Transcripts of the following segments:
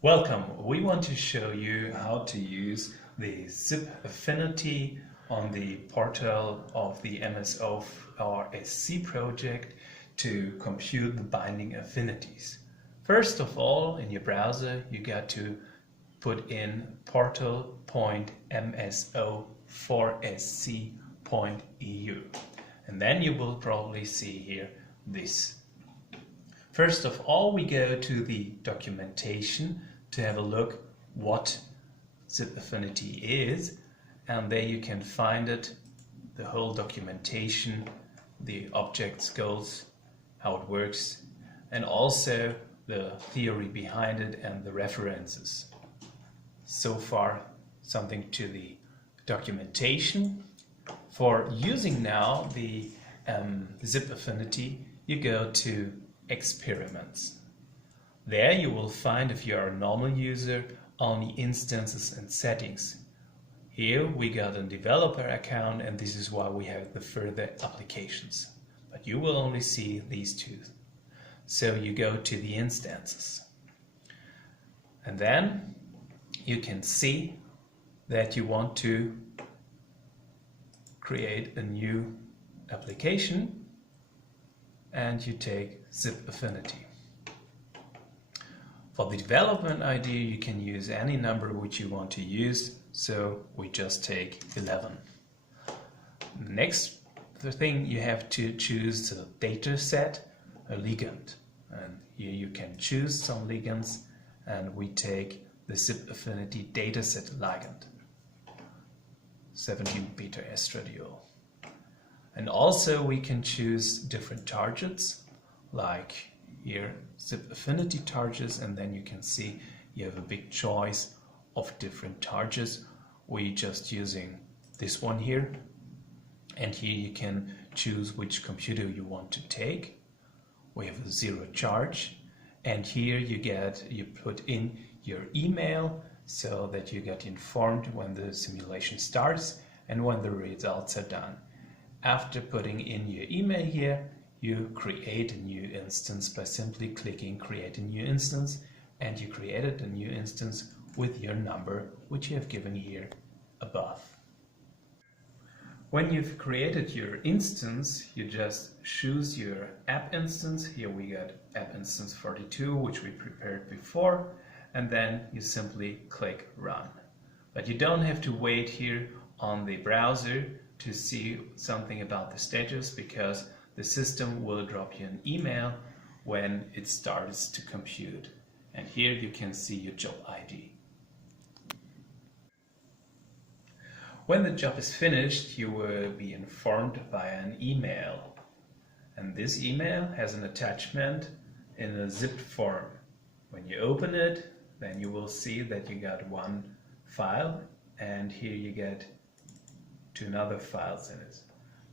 Welcome. We want to show you how to use the ZIBAffinity on the portal of the MSO/SC project to compute the binding affinities. First of all, in your browser, you got to put in portal.mso4sc.eu, and then you will probably see here this. First of all, we go to the documentation to have a look what ZIBAffinity is, and there you can find it, the whole documentation, the objects, goals, how it works, and also the theory behind it and the references. So far, something to the documentation. For using now the ZIBAffinity, you go to Experiments. There you will find, if you are a normal user, only instances and settings. Here we got a developer account, and this is why we have the further applications. But you will only see these two. So you go to the instances. And then you can see that you want to create a new application, and you take ZIBAffinity. For the development ID, you can use any number which you want to use, so we just take 11. Next thing, you have to choose the data set, a ligand, and here you can choose some ligands, and we take the ZIBAffinity dataset ligand, 17-beta estradiol. And also we can choose different targets, like here ZIBAffinity targets, and then you can see you have a big choice of different targets. We're just using this one here, and here you can choose which computer you want to take. We have a zero charge, and here you put in your email so that you get informed when the simulation starts and when the results are done. After putting in your email here, you create a new instance by simply clicking Create a New Instance, and you created a new instance with your number, which you have given here above. When you've created your instance, you just choose your app instance. Here we got app instance 42, which we prepared before, and then you simply click Run. But you don't have to wait here on the browser to see something about the status, because the system will drop you an email when it starts to compute. And here you can see your job ID. When the job is finished, you will be informed via an email. And this email has an attachment in a zipped form. When you open it, then you will see that you got one file, and here you get two other files in it.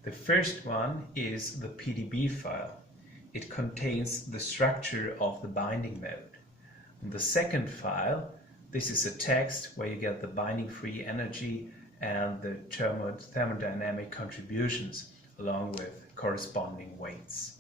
The first one is the PDB file. It contains the structure of the binding mode. And the second file, this is a text where you get the binding free energy and the thermodynamic contributions along with corresponding weights.